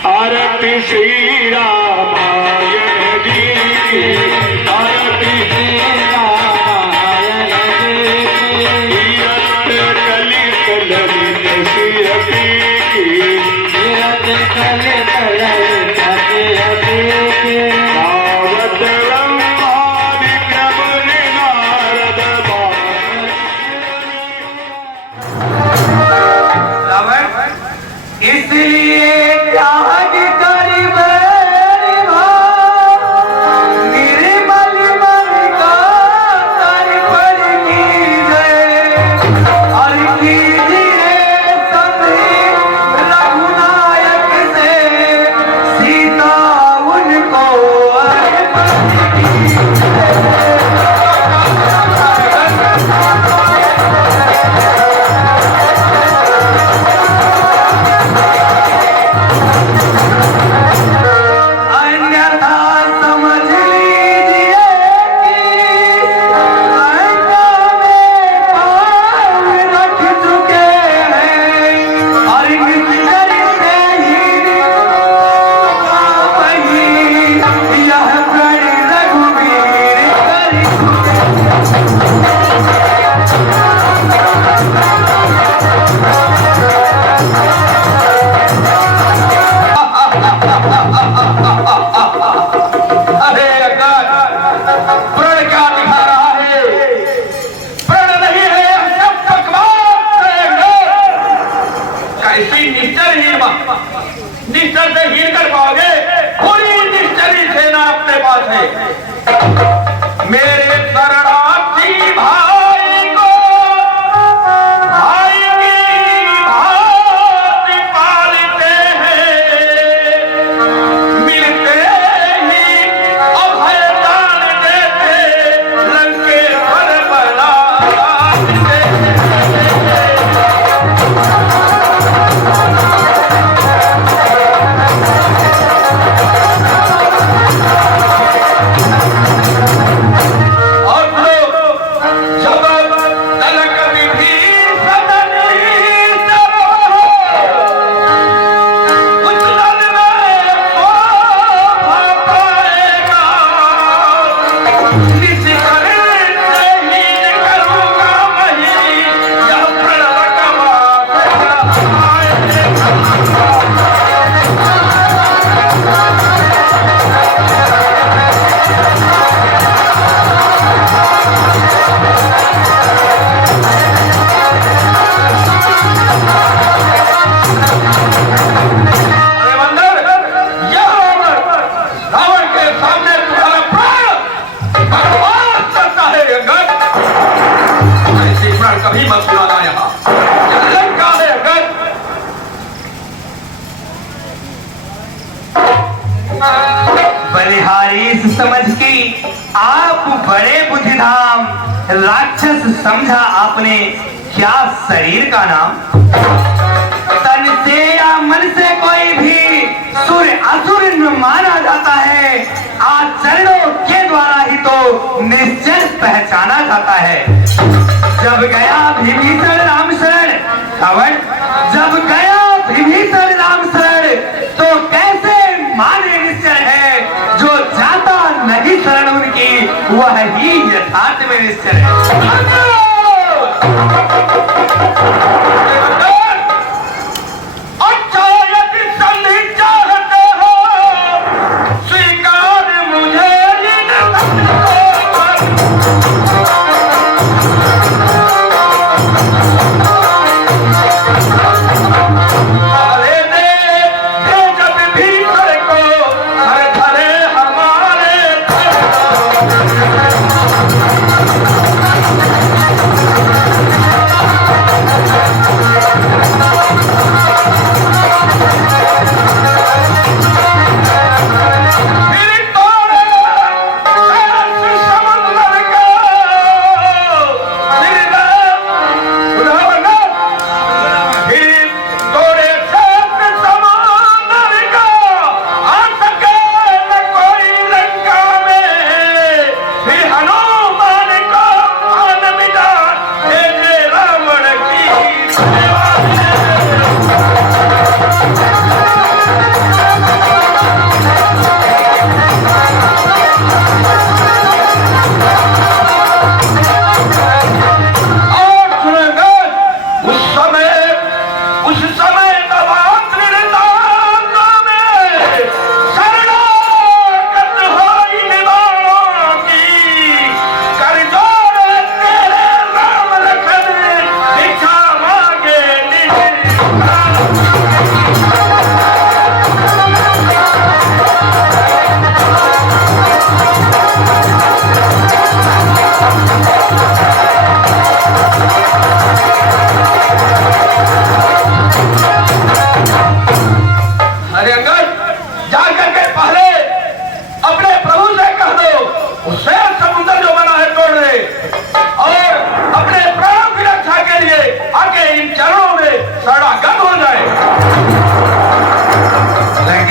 आरती श्री रामायण जी की, आरती श्री रामायण जी की, तीरथ कलित ललित सिरती की, तीरथ कलित ललित सिरती की, आवत ब्रह्मादि प्रभु नारद रावण इसलिए त्याग करी मेरी भाव, निर्मल मन का कर पर कीजिए, और कीजिए सभी रघुनायक से सीता उनको अर्पण कीजिए। अन्यथा समझ लीजिए कि लंका में पाँव रख चुके हैं, और निश्चर से ही वही यह प्रण रघुवीर कर चुके। अरे अगर प्रण क्या दिखा रहा है? प्रण नहीं है, सब बकवास है। कैसी निश्चरहीन निश्चर से हीन कर पाओगे? पूरी निश्चरी सेना अपने पास है। मेरे शरणार्थी भाई को भाई की भांति पालते हैं, मिलते ही अभय दान देते, लंकेश्वर बनाते हैं। और लोग जब तलक विभीषण उछलन में शोभा पाएगा, निशिकर से हीन करूंगा वही, यह प्रण रखवा अरे बंदर, यह रावण के सामने तुम्हारा प्राण बकवास करता है। अंगद, ऐसी प्राण कभी मत बुलाना यहाँ। यह लंका है अंगद। बलिहारी इस समझ की आप बड़े बुद्धिधाम, राक्षस समझा आपने क्या शरीर का नाम? तन से या मन से कोई भी सुर असुर माना जाता है, आचरणों के द्वारा ही तो निश्चय पहचाना जाता है। जब गया विभीषण राम शरण, रावण जब गया विभीषण राम शरण, तो कैसे माने निश्चय है, जो जाता नहीं शरण उनकी वह ही यथार्थ में निश्चय है। अच्छा यदि संधि चाहते हो, स्वीकार मुझे अरे दे जब भीतर को हर धरे हमारे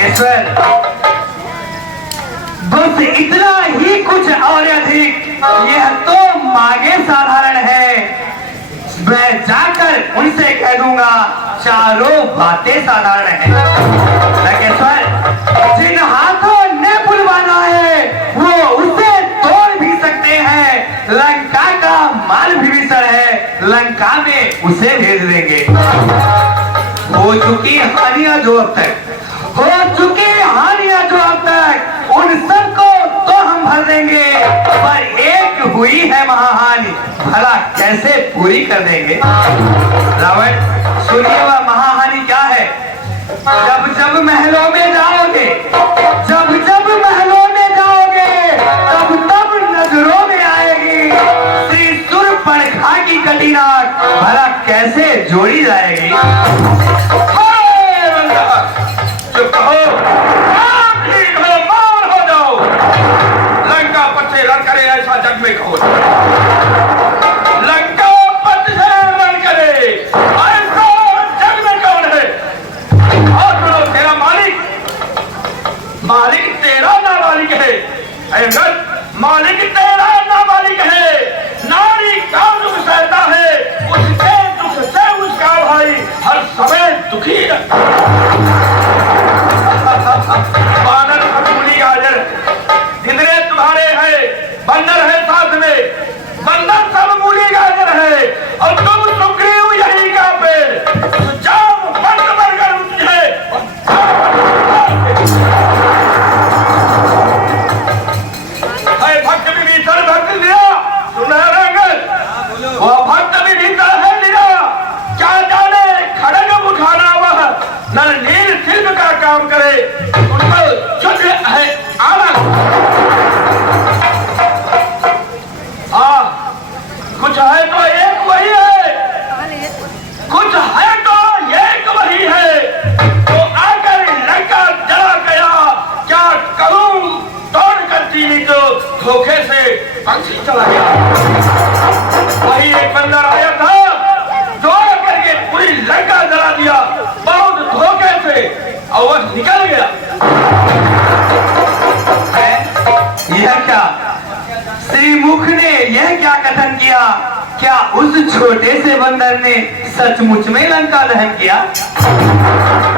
लंकेश्वर, बस इतना ही, कुछ और अधिक यह तो मांगे साधारण है। मैं जाकर उनसे कह दूंगा चारों बातें साधारण है। लंकेश्वर, जिन हाथों ने बुलवाना है वो उसे तोड़ भी सकते हैं। लंका का माल भी विसर है, लंका में उसे भेज देंगे। हो चुकी हानियां जो अब तक उन सबको तो हम भर देंगे, पर एक हुई है महाहानि, भला कैसे पूरी कर देंगे? रावण, सुनिए वह महाहानि क्या है। जब जब महलों में जाओगे, तब तब नजरों में आएगी श्री शूर्पणखा की कटीनाक, भला कैसे जोड़ी जाएगी? चुप हो, मार हो जाओ। लंका पथ से रण करे ऐसा जग में खोज। लंका पथ से रण करे ऐसा जग में कौन है? और सुनो, तेरा मालिक तेरा नाबालिग है। अंगद, मालिक तेरा नाबालिग है। नारी का दुख सहता है, उसके दुख से उसका भाई हर समय दुखी है। बानर खटुली गाजर कितने तुम्हारे हैं, बंदर है साथ में, बंदर सब मूली गाजर है, और तुम सुग्रीव यही का पेड़ जाम बंद बरकर उठे। भक्त विभीषण भक्त लिया, सुनहरा अंगद, वह भक्त विभीषण है लिया। क्या जाने खड़ग उठाना वह नल नील शिल्प का काम करे, उनको युद्ध है आनंद। कुछ है तो एक वही है, कुछ है तो एक वही है, तो आकर लंका जला गया। क्या करूं तोड़ कर चीनी को, धोखे से पंछी चला गया। वही एक बंदर आया था, जोड़ करके पूरी लंका जला दिया, बहुत धोखे से, और वह निकल गया। यह क्या श्रीमुख ने यह क्या कथन किया? क्या उस छोटे से बंदर ने सचमुच में लंका दहन किया?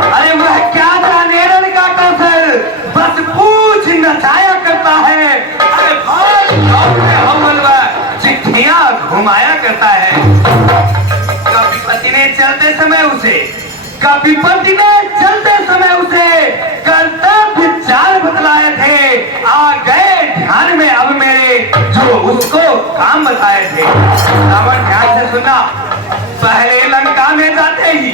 अरे वह क्या जाने रण का कौशल, बस पूछ नचाया करता है। अरे चिट्ठियां घुमाया करता है। कपिपति ने चलते समय उसे कर्तव्य चाल बतलाए थे, आ गए ध्यान में अब मेरे जो उसको काम बताए थे। रावण, ध्यान से सुना, पहले लंका में जाते ही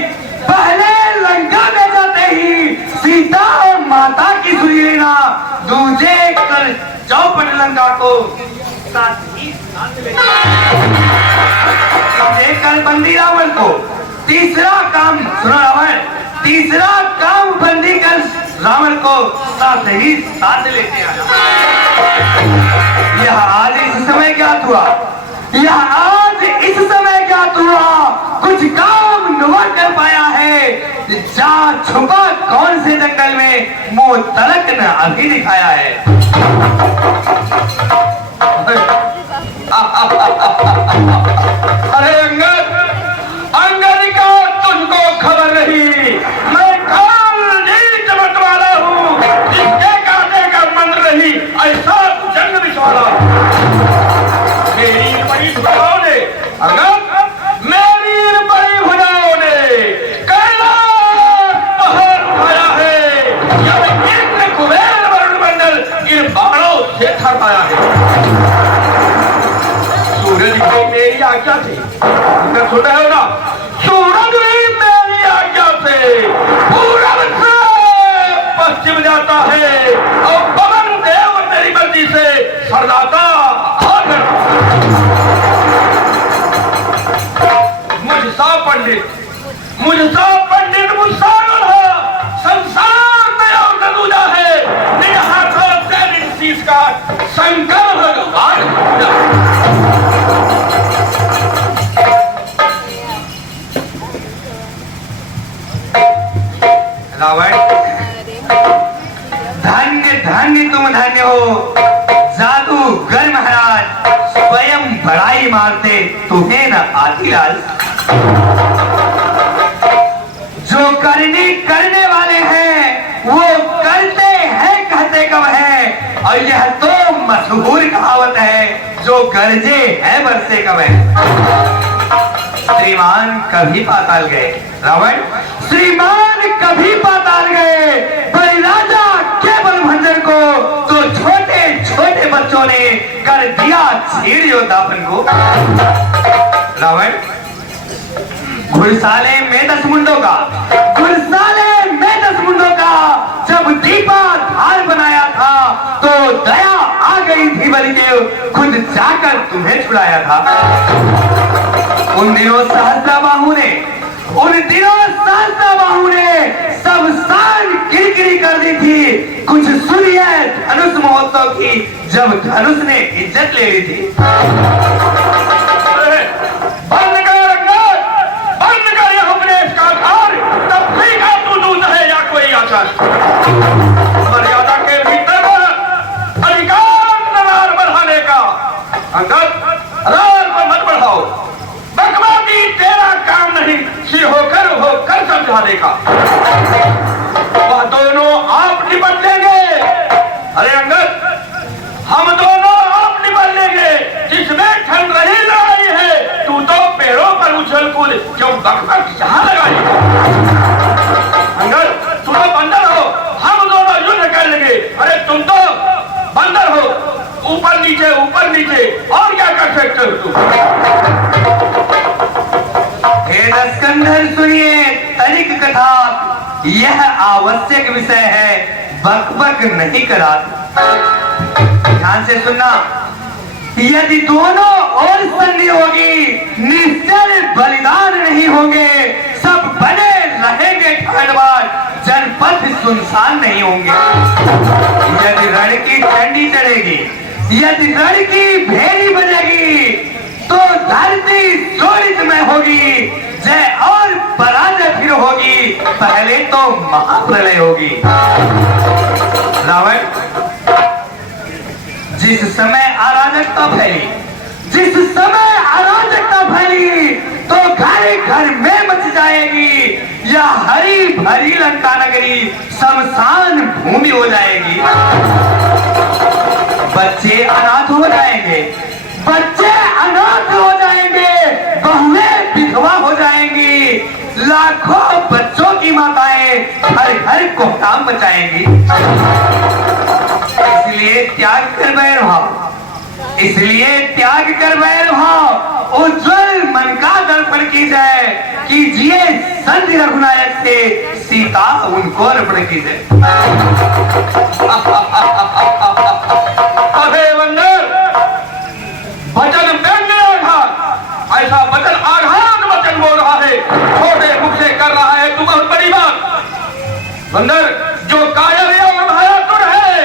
सीता और माता की सुनी लेना, दूजे कर चौपट लंका को साथ ही साथ ले कर बंदी रावण को। तीसरा काम सुनो रावण, तीसरा काम बंदी कर रावण को साथ ही साथ लेते आना। यह आज इस समय ज्ञात हुआ, कुछ काम नुमा कर पाया है। जा छुपा कौन से जंगल में, मुंह तलक न अभी दिखाया है। अरे अंगद का तुझको खबर नहीं, मैं काल नीच मत वाला हूँ, जिसके काटे का मंत्र नहीं, ऐसा जंग बिछवाड़ा। मेरी बड़ी भुजाओं ने कैलाश पहाड़ उठाया है, जब इंद्र कुबेर वरुण मंडल इन बाणों से थर पाया है। सूरज को मेरी आज्ञा से, सुन रहे हो ना, सूरज भी मेरी आज्ञा से पूरब से पश्चिम जाता है, और पवन देव मेरी मर्जी से सरदाता आकर। मुझसा पंडित मुझसा संसार में और दूजा है, निज हाथों से निज शीश का शंकर भगवान। रावण, धन्य धन्य तुम धन्य हो जादूगर महाराज, स्वयं बड़ाई मारते तुम्हें न आती लाज। जो करने वाले हैं वो करते हैं कहते कब है, और यह तो मशहूर कहावत है जो गरजे है बरसे कब है। श्रीमान कभी पाताल गए रावण, श्रीमान कभी पाताल गए, बलिराजा के बलभंजन को तो छोटे छोटे बच्चों ने कर दिया छीड़ियो दाफन को। रावण घुड़साले में 10 मुंडों का, घुड़साले में 10 मुंडों का जब दीपा धार बनाया था तो दया आ गई थी बलिदेव, खुद जाकर तुम्हें छुड़ाया था। उन दिनों सहस्त्रबाहु ने, उन दिनों सहस्त्रबाहु ने सब शान किरकिरी कर दी थी। कुछ सुनिए धनुष महोत्सव की, जब धनुष ने इज्जत ले ली थी। बंद कर यह उपदेश का घर, तब भी का तू दूत है या कोई आचार। मर्यादा के भीतर अधिकार दरार बढ़ाने का। अंगद रार पर मत बढ़ाओ, बकवादी तेरा काम नहीं, सिर होकर समझाने का। वह दोनों आप निपट लेंगे। अरे अंगद, हम दोनों आप निपट लेंगे। जिसमें ठन रही लड़ाई है, तू तो पेड़ों पर उछल कूद क्यों बकबक जहां लगाई। अंगद तू तो बंदर हो, हम दोनों युद्ध कर लेंगे। अरे तुम तो बंदर हो, ऊपर नीचे और क्या कर सकते हो तुम। हे दस्कंधर सुनिए तनिक कथा, यह आवश्यक विषय है, बकबक नहीं करा। ध्यान से सुनना, यदि दोनों और संधि होगी निश्चय बलिदान नहीं होंगे, सब बने रहेंगे ठहरवार, जनपद सुनसान नहीं होंगे। यदि रण की चंडी चढ़ेगी, यदि रण की भेरी बजेगी, तो धरती शोणित में होगी, जय और पराजय फिर होगी, पहले तो महाप्रलय होगी। रावण जिस समय अराजकता फैली, जिस समय अराजकता फैली, तो घर घर में मच जाएगी, यह हरी भरी लंका नगरी शमशान भूमि हो जाएगी। बच्चे अनाथ हो जाएंगे, बच्चे अनाथ हो जाएंगे, बहुएं विधवा हो जाएंगी, लाखों बच्चों की माताएं हर घर को काम बचाएंगी। इसलिए त्याग कर बैर भाव, इसलिए त्याग कर बैर भाव, उज्जवल मन का दर्पण की जाए, कीजिए संधि रघुनायक से, सीता उनको अर्पण की जाए। अबे बंदर, वचन व्यंग्य आघात, ऐसा वचन आघात वचन बोल रहा है, छोटे मुख से कर रहा है तू बहुत बड़ी बात। बंदर जो कायर और भायातुर है,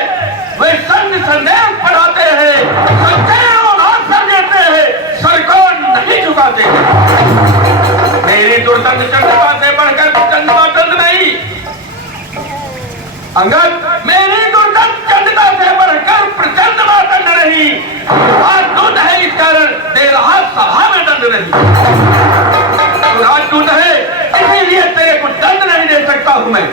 वे संग संदेश पढ़ाते हैं, सच्चे और आसर देते हैं, सर को नहीं झुकाते। मेरी दुर्दंड चंद्रमा से बढ़कर चंद्रमा दंड नहीं। अंगद मेरी दुर्दंड चंद्रमा से बढ़कर प्रचंड दंड नहीं, राजदूत है इस कारण दे रहा सभा में दंड नहीं। राजदूत है इसीलिए तेरे को दंड नहीं दे सकता हूं मैं।